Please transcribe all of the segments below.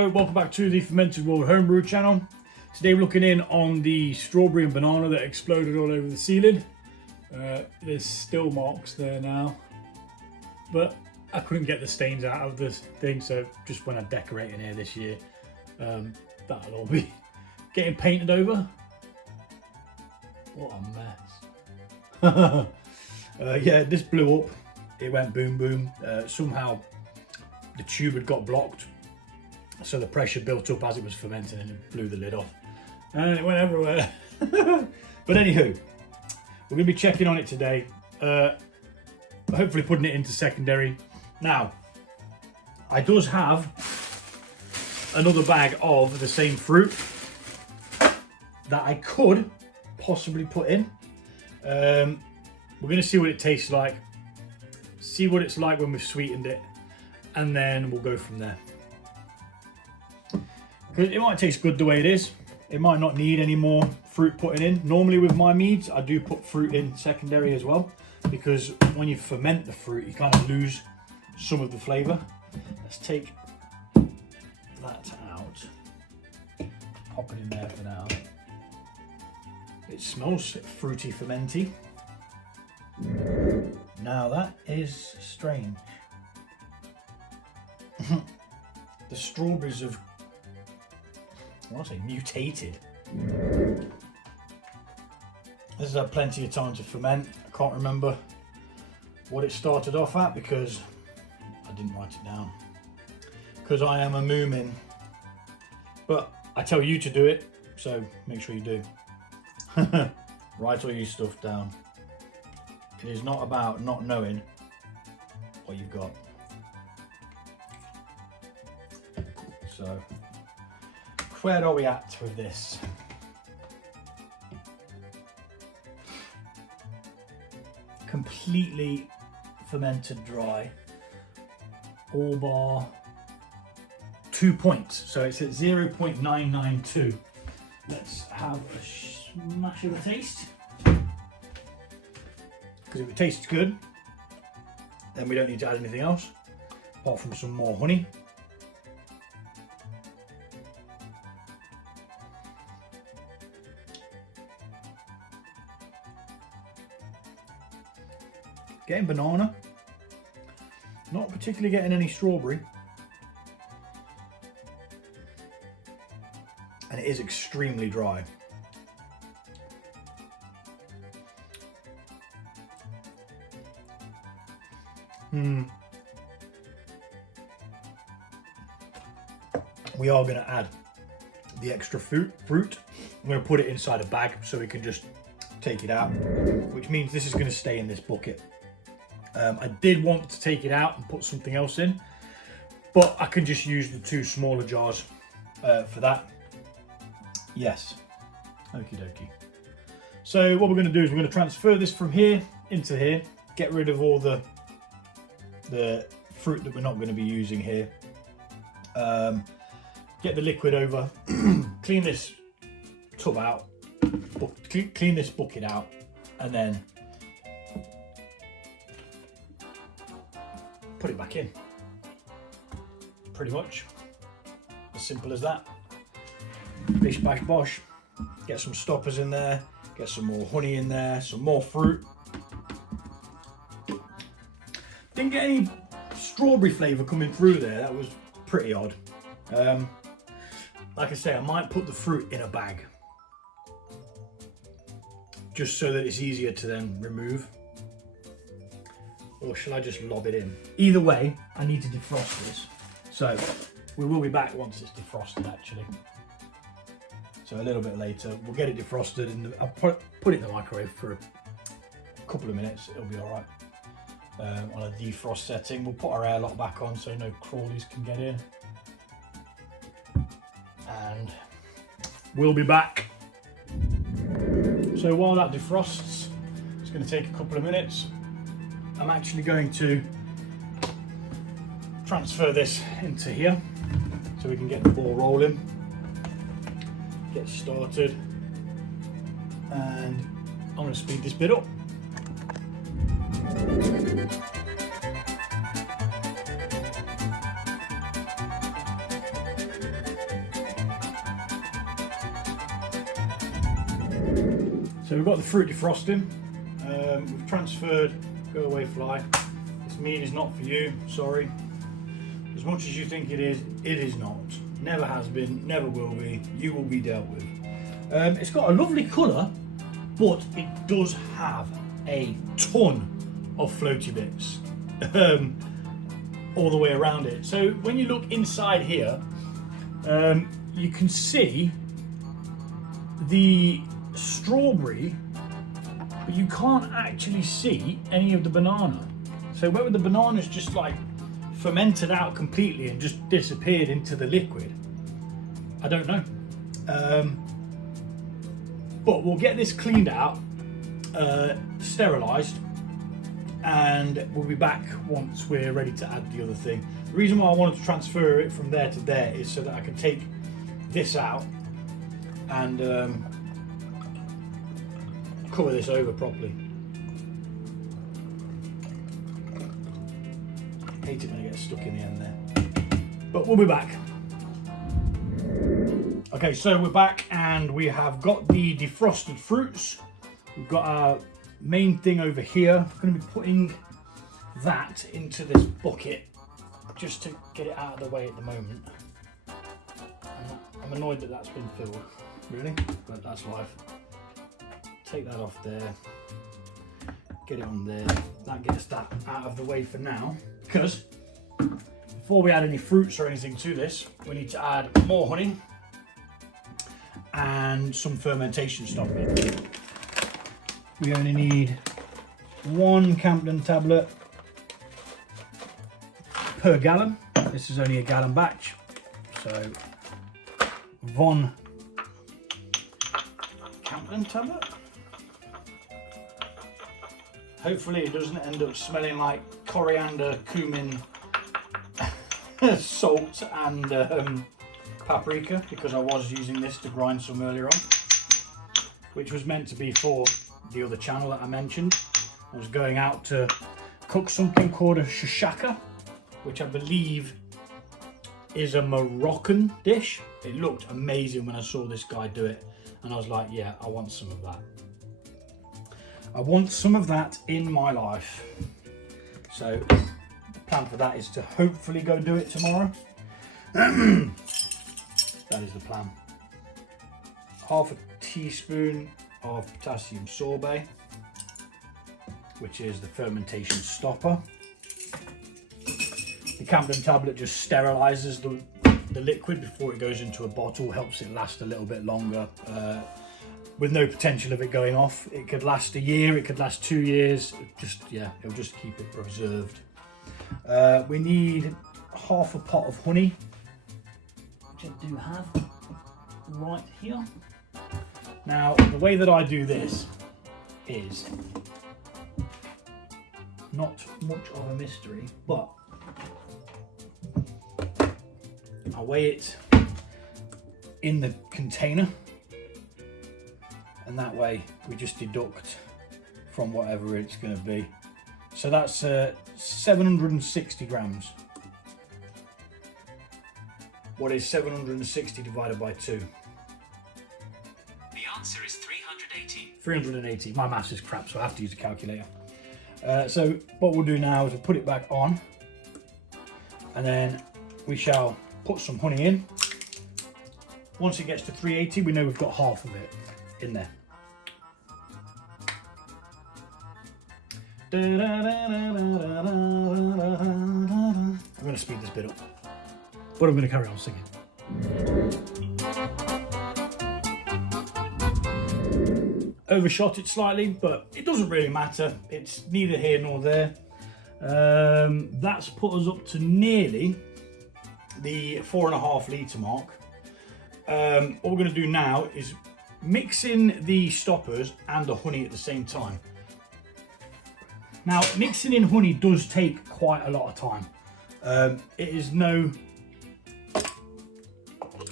Hello, welcome back to the Fermented World Homebrew channel. Today we're looking in on the strawberry and banana that exploded all over the ceiling. There's still marks there now, but I couldn't get the stains out of this thing, so just when I decorate in here this year, that'll all be getting painted over. What a mess. Yeah, this blew up. It went boom boom. Somehow the tube had got blocked, so the pressure built up as it was fermenting and it blew the lid off and it went everywhere. But anywho, we're going to be checking on it today, hopefully putting it into secondary. Now, I does have another bag of the same fruit that I could possibly put in. We're going to see what it tastes like, see what it's like when we've sweetened it, and then we'll go from there. Because it might taste good the way it is. It might not need any more fruit putting in. Normally with my meads, I do put fruit in secondary as well, because when you ferment the fruit, you kind of lose some of the flavour. Let's take that out. Pop it in there for now. It smells fruity, fermenty. Now that is strange. The strawberries have, I want to say, mutated. This has had plenty of time to ferment. I can't remember what it started off at because I didn't write it down, because I am a moomin. But I tell you to do it, so make sure you do. Write all your stuff down. It is not about not knowing what you've got. So, where are we at with this? Completely fermented dry, all bar 2 points. So it's at 0.992. Let's have a smash of a taste. Because if it tastes good, then we don't need to add anything else, apart from some more honey. Getting banana, not particularly getting any strawberry, and it is extremely dry. We are going to add the extra fruit. I'm going to put it inside a bag so we can just take it out, which means this is going to stay in this bucket. I did want to take it out and put something else in, but I can just use the two smaller jars for that. Yes, okie dokie. So what we're going to do is we're going to transfer this from here into here, get rid of all the fruit that we're not going to be using here, get the liquid over, clean this tub out, clean this bucket out, and then put it back in. Pretty much as simple as that. Bish bash bosh. Get some stoppers in there, get some more honey in there, some more fruit. Didn't get any strawberry flavour coming through there. That was pretty odd. Like I say, I might put the fruit in a bag just so that it's easier to then remove. Or shall I just lob it in? Either way, I need to defrost this. So we will be back once it's defrosted, actually. So a little bit later, we'll get it defrosted and I'll put it in the microwave for a couple of minutes. It'll be all right. On a defrost setting, we'll put our airlock back on so no crawlies can get in. And we'll be back. So while that defrosts, it's going to take a couple of minutes. I'm actually going to transfer this into here so we can get the ball rolling, get started, and I'm going to speed this bit up. So we've got the fruit defrosting. We've transferred, go away fly. This mead is not for you, sorry. As much as you think it is not. Never has been, never will be. You will be dealt with. It's got a lovely colour, but it does have a ton of floaty bits all the way around it. So when you look inside here, you can see the strawberry, but you can't actually see any of the banana. So whether the banana's just like fermented out completely and just disappeared into the liquid, I don't know. But we'll get this cleaned out, sterilised, and we'll be back once we're ready to add the other thing. The reason why I wanted to transfer it from there to there is so that I can take this out and cover this over properly. Hate it when it gets stuck in the end there. But we'll be back. Okay, so we're back and we have got the defrosted fruits. We've got our main thing over here. I'm going to be putting that into this bucket just to get it out of the way at the moment. I'm annoyed that that's been filled, really, but that's life. Take that off there, get it on there. That gets that out of the way for now, because before we add any fruits or anything to this, we need to add more honey and some fermentation stopping. We only need 1 campden tablet per gallon. This is only a gallon batch, so 1 campden tablet. Hopefully it doesn't end up smelling like coriander, cumin, salt and paprika, because I was using this to grind some earlier on, which was meant to be for the other channel that I mentioned. I was going out to cook something called a shashaka, which I believe is a Moroccan dish. It looked amazing when I saw this guy do it, and I was like, yeah, I want some of that. I want some of that in my life. So the plan for that is to hopefully go do it tomorrow. That is the plan. Half a teaspoon of potassium sorbet, which is the fermentation stopper. The campden tablet just sterilizes the liquid before it goes into a bottle, helps it last a little bit longer, with no potential of it going off. It could last a year, it could last 2 years, it'll just keep it preserved. We need half a pot of honey, which I do have right here. Now, the way that I do this is not much of a mystery, but I weigh it in the container, and that way we just deduct from whatever it's going to be. So that's 760 grams. What is 760 divided by 2? The answer is 380. 380. My maths is crap, so I have to use a calculator. So what we'll do now is we'll put it back on, and then we shall put some honey in. Once it gets to 380, we know we've got half of it in there. I'm going to speed this bit up, but I'm going to carry on singing. Overshot it slightly, but it doesn't really matter. It's neither here nor there. That's put us up to nearly the 4.5 litre mark. What we're going to do now is mix in the stoppers and the honey at the same time. Now, mixing in honey does take quite a lot of time. It is no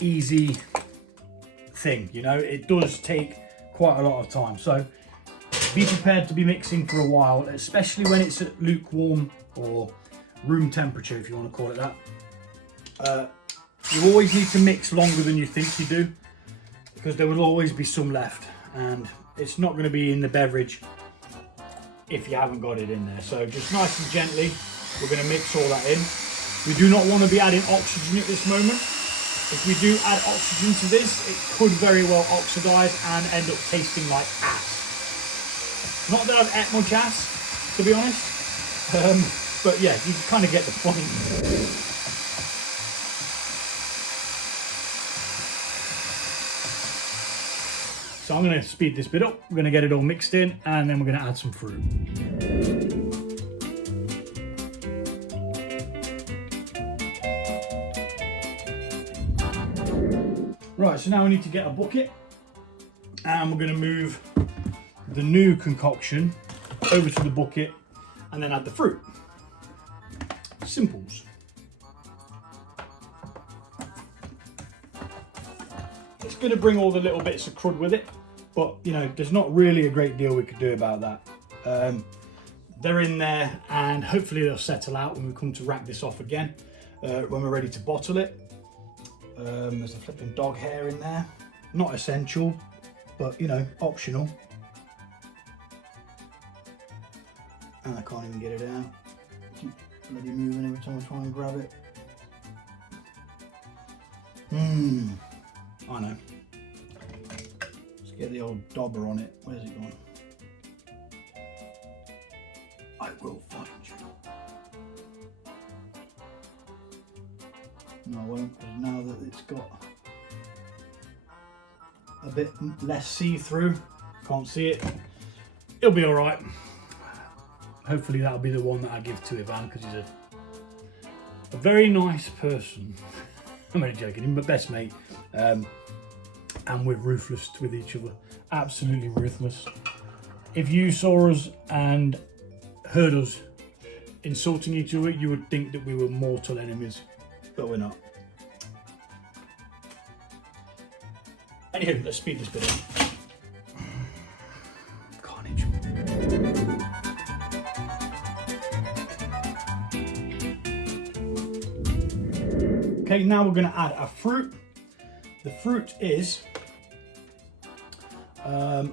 easy thing, you know, it does take quite a lot of time. So be prepared to be mixing for a while, especially when it's at lukewarm or room temperature, if you want to call it that. You always need to mix longer than you think you do, because there will always be some left. and it's not going to be in the beverage if you haven't got it in there. So just nice and gently, we're going to mix all that in. We do not want to be adding oxygen at this moment. If we do add oxygen to this, it could very well oxidize and end up tasting like ass. Not that I've ate much ass, to be honest, but yeah, you kind of get the point. So I'm going to speed this bit up, we're going to get it all mixed in, and then we're going to add some fruit. Right, so now we need to get a bucket, and we're going to move the new concoction over to the bucket, and then add the fruit. Simples. It's going to bring all the little bits of crud with it, but you know, there's not really a great deal we could do about that. They're in there, and hopefully they'll settle out when we come to wrap this off again, when we're ready to bottle it. There's a flipping dog hair in there. Not essential, but you know, optional. And I can't even get it out. Keep bloody moving every time I try and grab it. I know. Let's get the old dauber on it. Where's it gone? I will find you. No, I won't, because now that it's got a bit less see-through, can't see it, it'll be all right. Hopefully that'll be the one that I give to Ivan, because he's a very nice person. I'm only joking, he's my best mate. And we're ruthless with each other, absolutely ruthless. If you saw us and heard us insulting each other, you would think that we were mortal enemies, but we're not. Anywho, let's speed this bit up. Carnage. Okay, now we're going to add a fruit. The fruit is about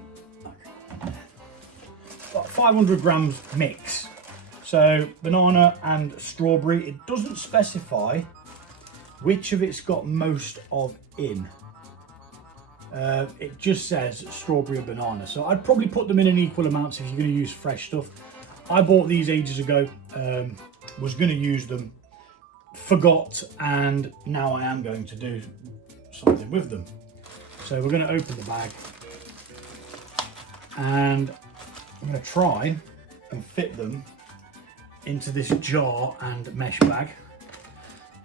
500 grams mix. So banana and strawberry. It doesn't specify which of it's got most of in. It just says strawberry or banana. So I'd probably put them in equal amounts if you're going to use fresh stuff. I bought these ages ago, was going to use them, forgot, and now I am going to do something with them. So we're going to open the bag, and I'm going to try and fit them into this jar and mesh bag.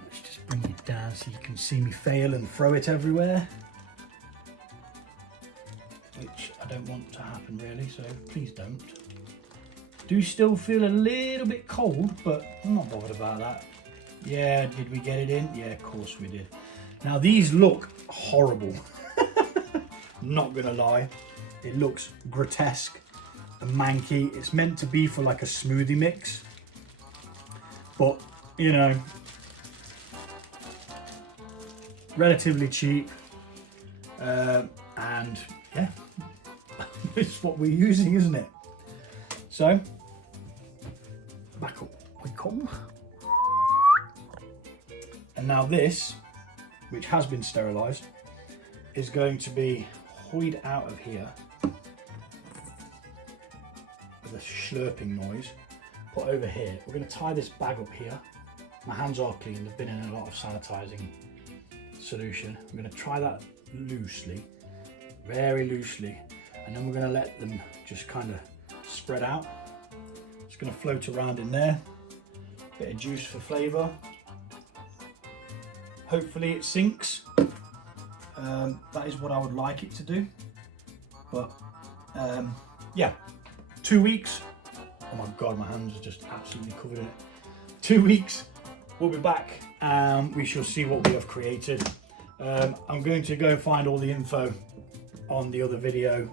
Let's just bring it down so you can see me fail and throw it everywhere, which I don't want to happen really, so please don't. Do still feel a little bit cold, but I'm not bothered about that. Yeah, did we get it in? Yeah, of course we did. Now these look horrible. Not gonna lie, it looks grotesque and manky. It's meant to be for like a smoothie mix, but you know, relatively cheap, and yeah, it's what we're using, isn't it? So back up we come. And now this, which has been sterilised, is going to be hoid out of here with a slurping noise, put over here. We're going to tie this bag up here. My hands are clean, they've been in a lot of sanitising solution. I'm going to try that loosely, very loosely, and then we're going to let them just kind of spread out. It's going to float around in there, bit of juice for flavour. Hopefully it sinks. That is what I would like it to do. But yeah, 2 weeks. Oh my God, my hands are just absolutely covered in it. 2 weeks, we'll be back and we shall see what we have created. I'm going to go find all the info on the other video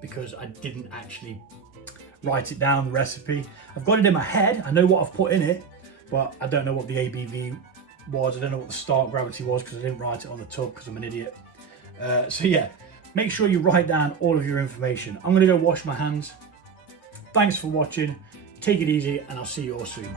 because I didn't actually write it down, the recipe. I've got it in my head, I know what I've put in it, but I don't know what the ABV was. I don't know what the start gravity was because I didn't write it on the tub because I'm an idiot. So yeah, make sure you write down all of your information. I'm going to go wash my hands. Thanks for watching. Take it easy, and I'll see you all soon.